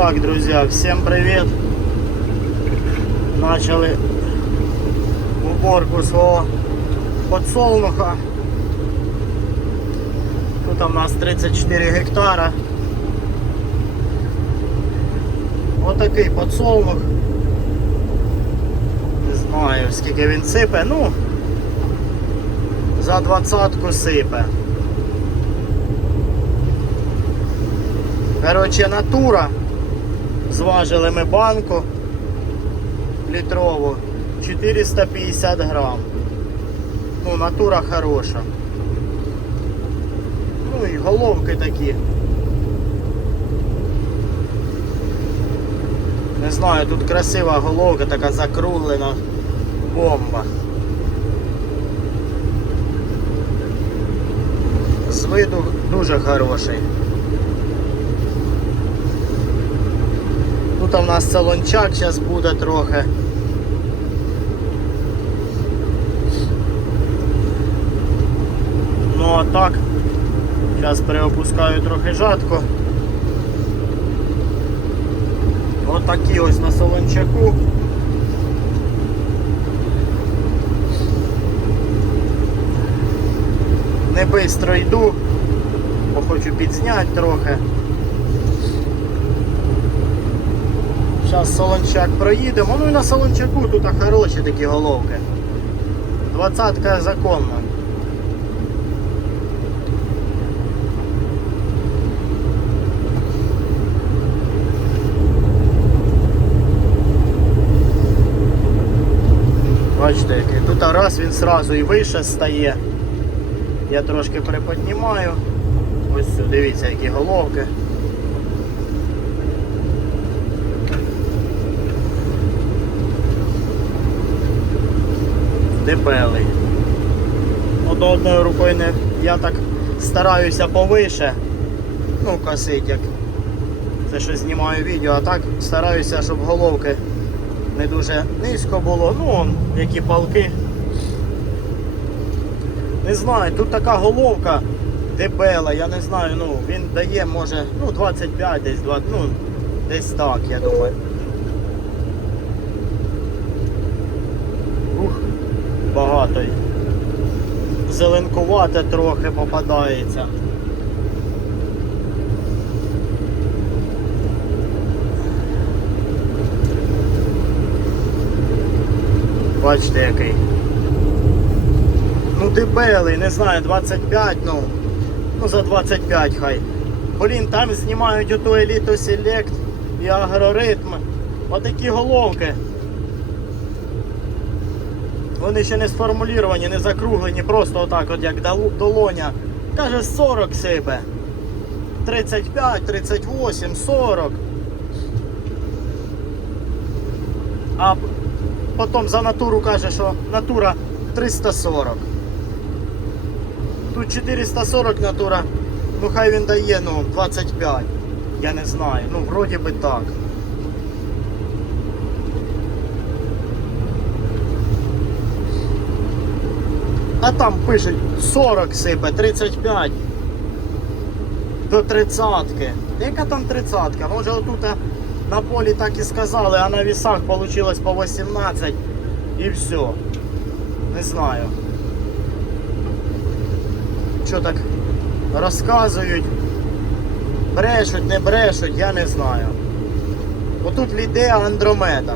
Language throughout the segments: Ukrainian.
Так, друзья, всем привет! Начали уборку свого подсолнуха. Тут у нас 34 гектара. Отакий подсолнух. Не знаю скільки він сипе, ну за двадцятку сипе. Короче, натура. Зважили ми банку літрову 450 грам. Ну, натура хороша. Ну і головки такі. Не знаю, тут красива головка, така закруглена бомба. З виду дуже хороший. Тут у нас салончак зараз буде трохи. Ну а так, зараз переопускаю трохи жатку. Отакі ось на солончаку. Не бистро йду, бо хочу підзняти трохи. Зараз солончак проїдемо. Ну і на солончаку тут хороші такі головки. Двадцятка законна. Бачите, який. Тут раз він сразу і вище стає. Я трошки приподнімаю. Ось дивіться, які головки. Дебелий. От одною рукою не, я так стараюся повише, ну, косить, як це що знімаю відео, а так стараюся, щоб головки не дуже низько було. Ну, он, які палки. Не знаю, тут така головка дебела, я не знаю, ну, він дає, може, ну, 25 десь, 20, ну, десь так, я думаю. Багато. Зеленкувате трохи попадається. Бачите який. Ну дебелий, не знаю, 25, ну. Ну за 25 хай. Блін, там знімають ото Elite Select і агроритм. Отакі головки. Вони ще не сформуліровані, не закруглені, просто отак, от як долоня. Каже 40 сипе. 35, 38, 40. А потім за натуру каже, що натура 340. Тут 440 натура, ну хай він дає ну, 25. Я не знаю. Ну, вроді би так. А там пишуть 40 сипе, 35 до 30. Яка там 30? Може отут на полі так і сказали, а на вісах вийшло по 18 і все. Не знаю. Що так розказують, брешуть, не брешуть, я не знаю. Отут Лідеа Андромеда.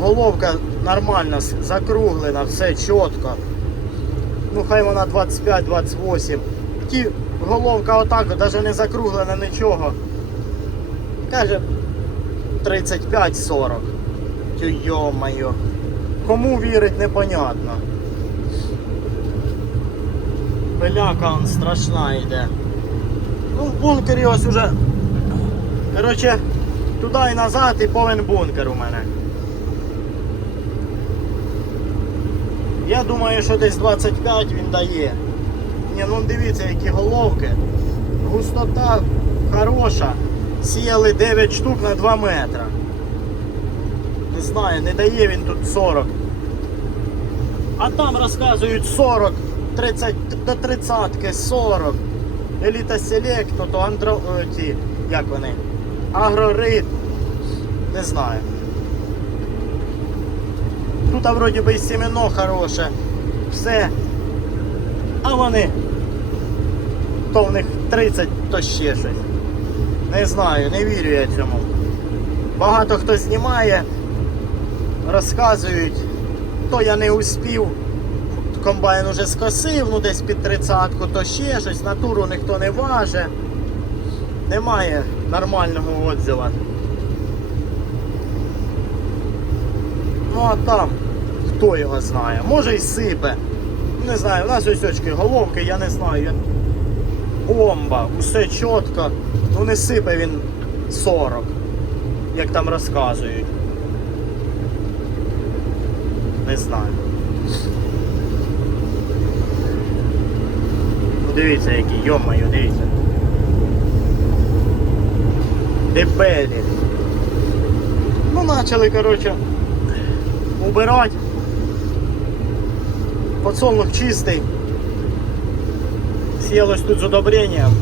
Головка нормально закруглена, все чітко. Ну хай вона 25-28. Ті головка отак, навіть не закруглена нічого. Каже 35-40. Тю йо-моє. Кому вірить, непонятно. Пиляка он страшна йде. Ну в бункері ось уже. Коротше, туди і назад і повен бункер у мене. Я думаю, що десь 25 він дає. Ні, ну дивіться, які головки. Густота хороша. Сіяли 9 штук на 2 метри. Не знаю, не дає він тут 40. А там розказують 40, 30 до 30, 40. Еліта Селект, то андро... е, ті, як вони? агрорит. Не знаю. Тут вроді би і сімено хороше. Все. А вони. То в них 30, то ще щось. Не знаю, не вірю я цьому. Багато хто знімає, розказують, то я не успів. Комбайн уже скосив, ну десь під тридцятку, то ще щось, натуру ніхто не важе. Немає нормального отзива. Ну а там, хто його знає, може й сипе. Не знаю, у нас ось очки головки, я не знаю. Бомба, усе чітко. Ну не сипе він 40, як там розказують. Не знаю. Дивіться який, йомаю, дивіться. Дебелі. Ну, почали, коротше, убирати. Подсолнух чистий. С'їлось тут з удобренням.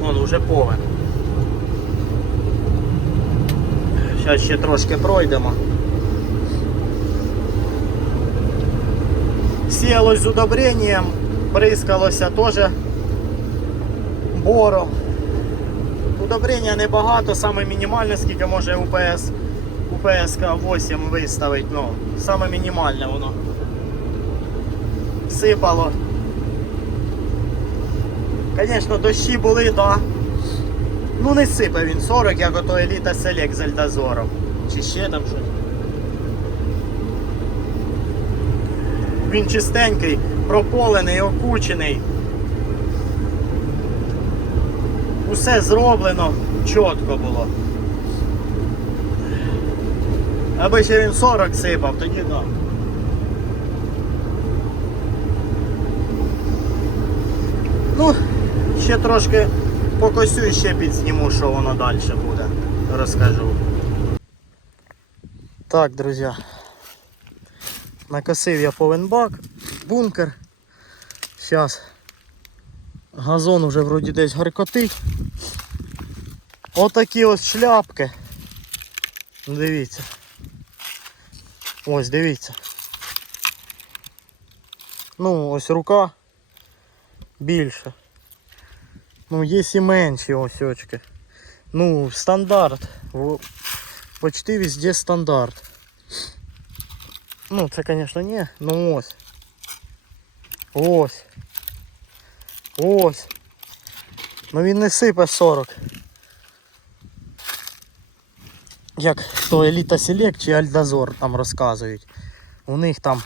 Вон уже повен. Зараз ще трошки пройдемо. Сіялось з удобренням, прискалося теж бором. Удобрення небагато, саме мінімальне, скільки може УПС, УПС 8 виставить, ну, саме мінімальне воно. Сипало. Звісно, дощі були. Да. Ну не сипе він 40, як ото Еліта Селек з Альдазором. Чи ще там щось. Він чистенький, прополений, окучений. Усе зроблено, чітко було. Аби ще він 40 сипав, тоді да. Ну, ще трошки покосю і ще підзніму, що воно далі буде. Розкажу. Так, друзі. Накосив я повенбак, бункер. Зараз газон уже вроді десь гаркотить. Отакі ось шляпки. Ну, Дивіться. Ось дивіться. Ну, ось рука більше. Ну, є і менші ось. Ну, стандарт. Почти везде стандарт. Ну, це, звісно, ні. Ну ось. Ось. Ось. Ну він не сипе 40. Як то Еліта Select чи Альдазор там розказують. У них там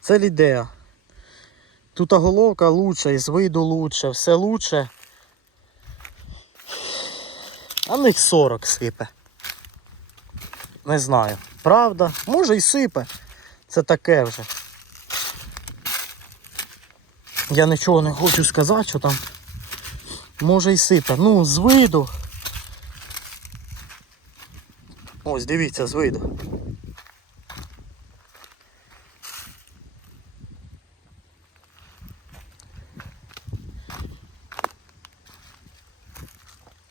це лідея. Тут головка лучше, і з виду лучше, все лучше. А них 40 сипе. Не знаю. Правда? Може і сипе. Це таке вже. Я нічого не хочу сказати, що там. Може і сипе. Ну, з виду. Ось, дивіться, з виду.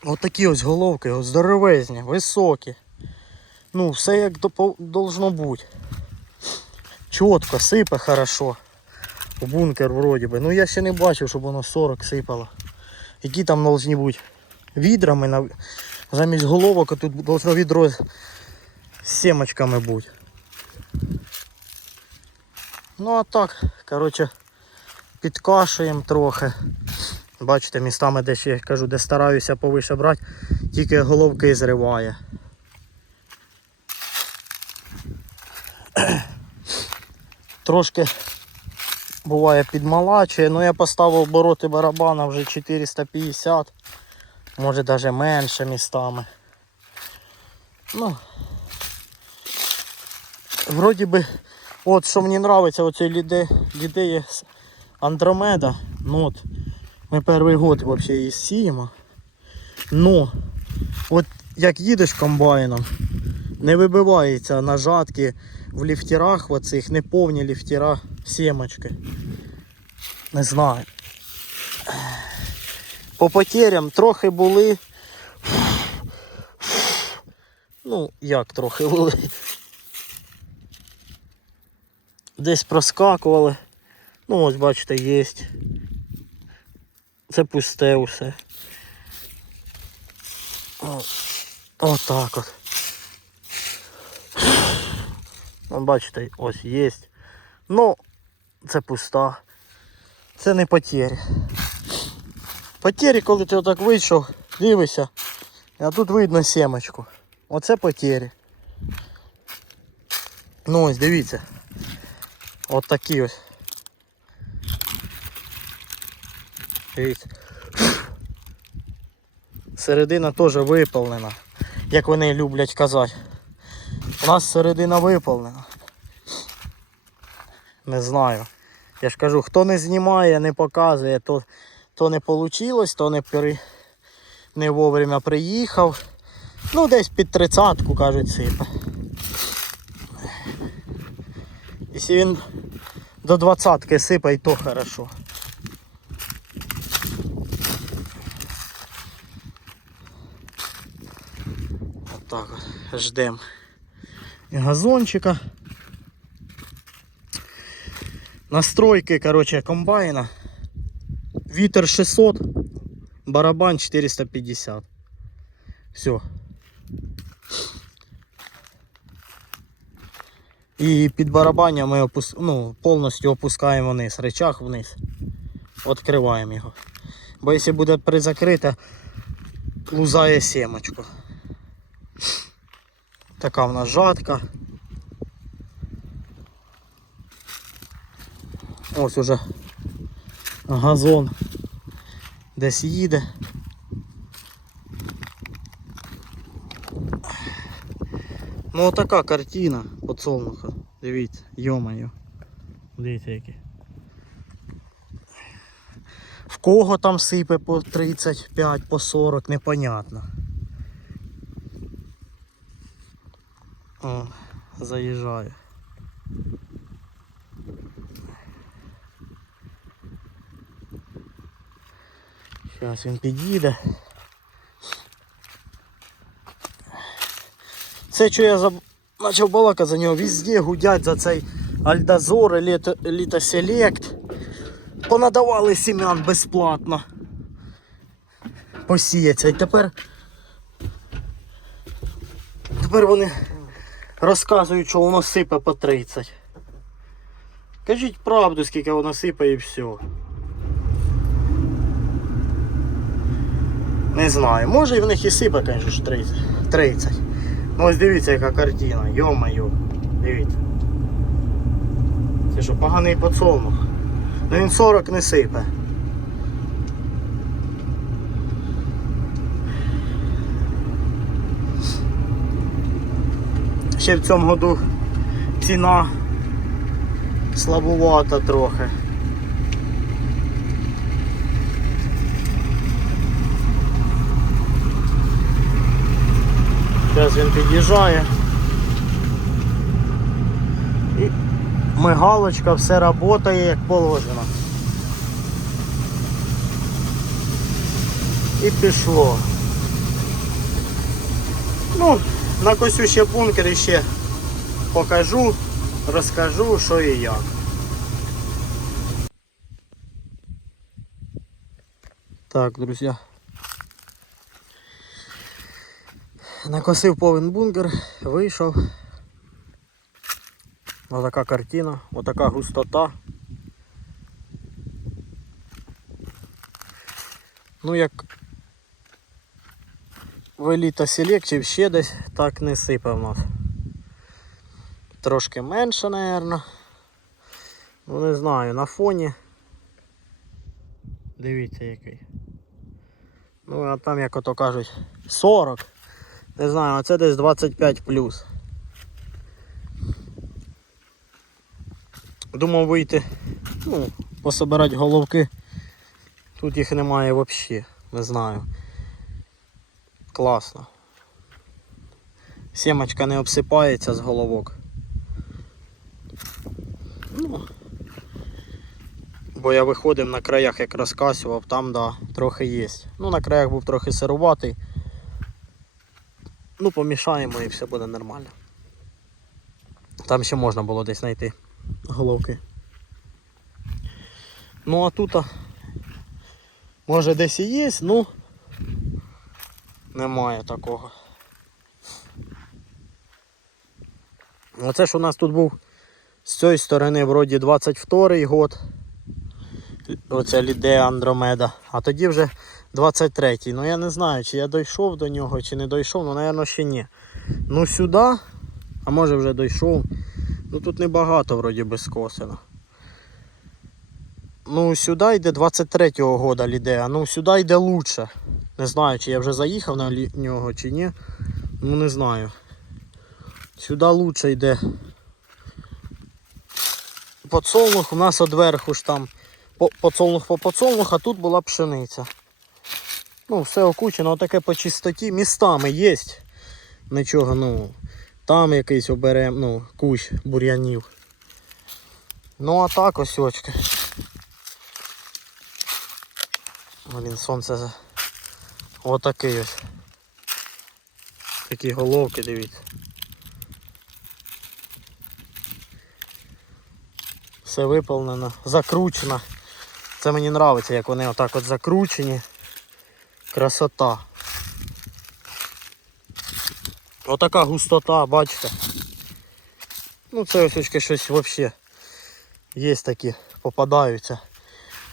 Отакі ось головки, ось здоровезні, високі. Ну, все як должно бути. Чітко, сипе хорошо. У бункер вроді би. Ну я ще не бачив, щоб воно 40 сипало. Які там повинні бути відрами на... замість головок, а тут должно відро з семочками бути. Ну а так, коротше, підкашуємо трохи. Бачите, містами де ще кажу, де стараюся повише брати, тільки головки зриває. Трошки буває підмалачує, ну я поставив обороти барабана вже 450, може навіть менше містами. Ну, вроді би, от що мені подобається, оцей ліде, лідеє Андромеда. Ну от, ми перший год взагалі її сіємо. Ну, от як їдеш комбайном, не вибивається нажатки в ліфтерах, оцих неповні ліфтера сімочки. Не знаю. По потерям трохи були. Ну, як трохи були. Десь проскакували. Ну, ось бачите, є. Це пусте усе. Отак от. От бачите, ось є. Ну, це пуста. Це не потері. Потері, коли ти отак вийшов, дивишся, а тут видно сімочку. Оце потері. Ну ось дивіться. От такі ось. Дивіться. Середина теж виповнена, як вони люблять казати. У нас середина виповнена. Не знаю. Я ж кажу, хто не знімає, не показує, то, то не вийшло, то не, при... не вовремя приїхав. Ну, десь під тридцятку, кажуть, сипе. Якщо він до двадцятки сипе, то хорошо. Отак от ждем газончика. Настройки, короче, комбайна. Вітер 600, барабан 450. Все. І під барабання ми опус... ну, повністю опускаємо вниз, речах вниз. Відкриваємо його. Бо якщо буде призакрите, лузає сімочку. Така в нас жатка. Ось уже газон десь їде. Ну така картина подсолнуха. Дивіться, йомаю. Дивіться які. В кого там сипе по 35, по 40, непонятно. О, заїжджаю. Зараз він під'їде. Це що я почав балакати за нього, везде гудять за цей Альдазор, Еліто, Еліта Селект. Понадавали сім'ян безплатно. Посіяться. І тепер. Тепер вони розказують, що воно сипе по 30. Кажіть правду, скільки воно сипе і все. Не знаю. Може і в них і сипе, звісно, ж 30. 30. Ну ось дивіться, яка картина. Йо-моє. Дивіться. Це що, поганий подсолнух. Ну він 40 не сипе. Ще в цьому году ціна слабувата трохи. Зараз він під'їжджає. І мигалочка, все працює як положено. І пішло. Ну, накосю ще бункер ще покажу, розкажу, що і як. Так, друзі. Накосив повен бункер, вийшов. Отака картина, отака густота. Ну як в еліта Селект чи ще десь так не сипе в нас. Трошки менше, мабуть. Ну не знаю, на фоні. Дивіться який. Ну а там, як ото кажуть, 40. Не знаю, а це десь 25 плюс. Думав вийти, ну, пособирати головки. Тут їх немає взагалі, не знаю. Класно. Сімочка не обсипається з головок. Ну, бо я виходив на краях, як розкасював, там да, трохи є. Ну на краях був трохи сируватий. Ну, помішаємо і все буде нормально. Там ще можна було десь знайти головки. Ну а тут, може десь і є, ну немає такого. Оце ж у нас тут був з цієї сторони вроді 22-й год. Оце Лідея Андромеда. А тоді вже 23-й. Ну я не знаю, чи я дійшов до нього, чи не дійшов, ну, напевно, ще ні. Ну сюди, а може вже дійшов. Ну тут небагато вроді би скосено. Ну сюди йде 23-го года Лідея. Ну сюди йде лучше. Не знаю, чи я вже заїхав на нього чи ні. Ну не знаю. Сюди лучше йде. Подсолнух у нас одверху ж там по- подсолнух по подсолнух, а тут була пшениця. Ну, все окучено, таке по чистоті. Містами є. Нічого, ну, там якийсь оберем, ну, кущ бур'янів. Ну а так ось очки. Блін, сонце. Отакий ось. Такі головки, дивіться. Все виповнено, закручено. Це мені подобається, як вони отак от закручені. Красота. Отака густота, бачите. Ну це ось щось взагалі. Є такі, попадаються.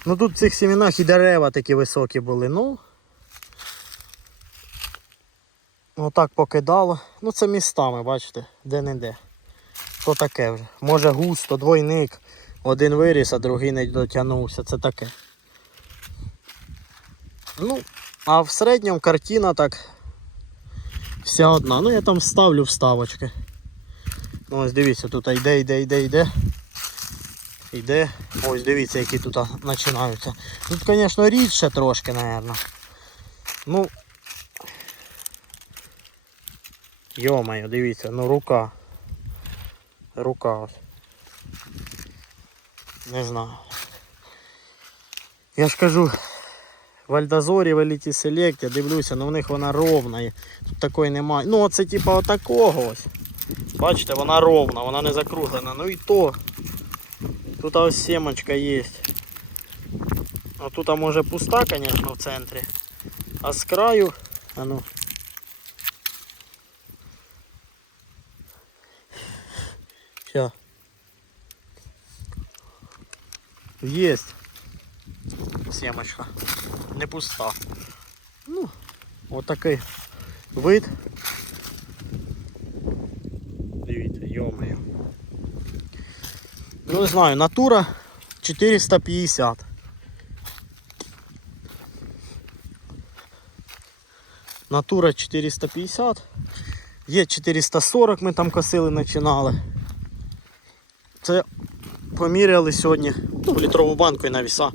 Ну тут в цих сімінах і дерева такі високі були, ну. Отак покидало. Ну це містами, бачите, де-не-де. То таке вже. Може густо, двойник. Один виріс, а другий не дотягнувся. Це таке. Ну, а в середньому картина так вся одна. Ну я там ставлю вставочки. Ну ось дивіться, тут йде, йде, йде, йде. Йде. Ось дивіться, які тут починаються. Тут, звісно, рідше трошки, мабуть. Ну. Йо-моє, дивіться, ну рука. Рука ось. Не знаю. Я ж кажу, в Альдазорі, в Еліті Селект, я дивлюся, ну в них вона ровна. Тут такої немає. Ну оце типа отакого ось. Бачите, вона ровна, вона не закруглена. Ну і то. Тут ось сімочка є. А тут а може пуста, звісно, в центрі. А з краю, а ну. Есть. Семочка. Не пуста. Ну, от такий вид. Дивіться, йомаю. Ну не знаю, натура 450. Натура 450. Є 440, ми там косили, починали. Це поміряли сьогодні ну, в літрову банку і на віса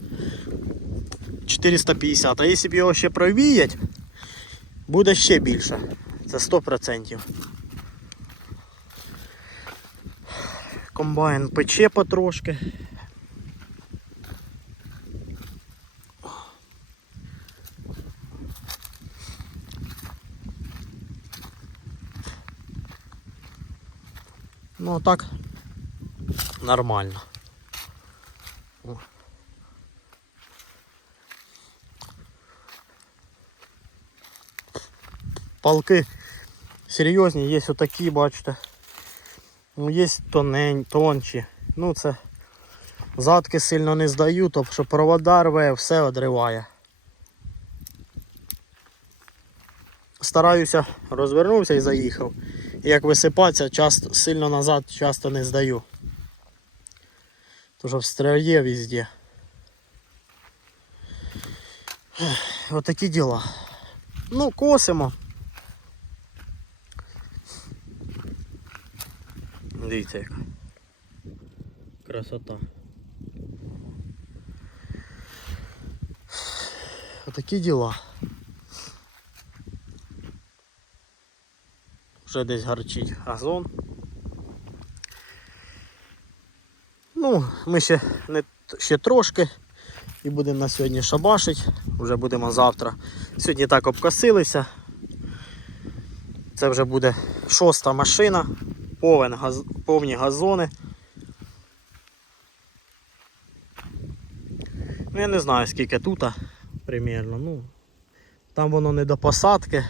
450. А якщо б його ще провіять, буде ще більше. Це 100%. Комбайн пече потрошки. Ну так нормально. О. Палки серйозні, є отакі, бачите. Ну, є тонень, тонші. Ну це задки сильно не здаю, тобто що провода рве, все одриває. Стараюся, розвернувся і заїхав. Як висипатися, часто, сильно назад часто не здаю. Тоже встряє везде. Ех, Отакі діла. Ну, косимо. Дивіться яка. Красота. Отакі діла. Вже десь гарчить газон. Ну, ми ще не ще трошки і будемо на сьогодні шабашить. Вже будемо завтра. Сьогодні так обкосилися. Це вже буде шоста машина, повен газ... повні газони. Ну, я не знаю скільки тут примірно. Ну, там воно не до посадки.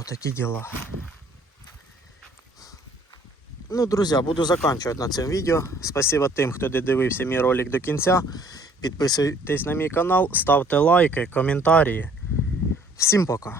Отакі діла. Ну, друзі, буду закінчувати на цьому відео. Спасибо тим, хто додивився мій ролик до кінця. Підписуйтесь на мій канал, ставте лайки, коментарі. Всім пока.